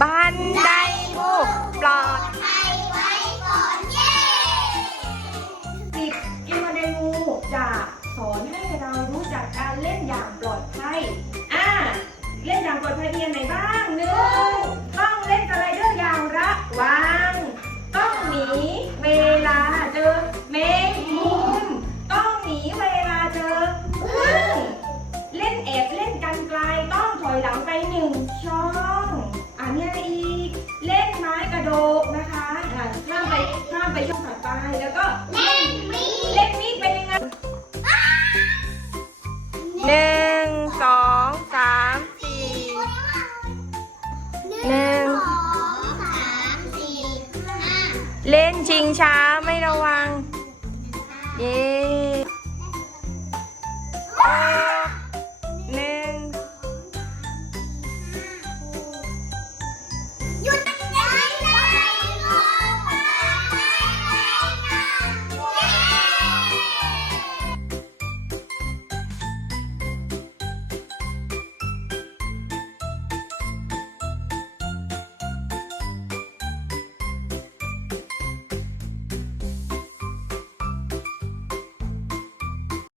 บันไดงูปลอดภัยไว้ก่อนเย้สิบกินบันไดงูจะสอนให้เรารู้จักการเล่นอย่างปลอดภัย ข้ามไปข้ามไปช่องถัดไปแล้วก็เล่นมีเล่นมีดเป็นยังไงหนึ่งสองสามสี่หนึ่งสองสามสี่ห้าเล่นชิงช้าไม่ระวัง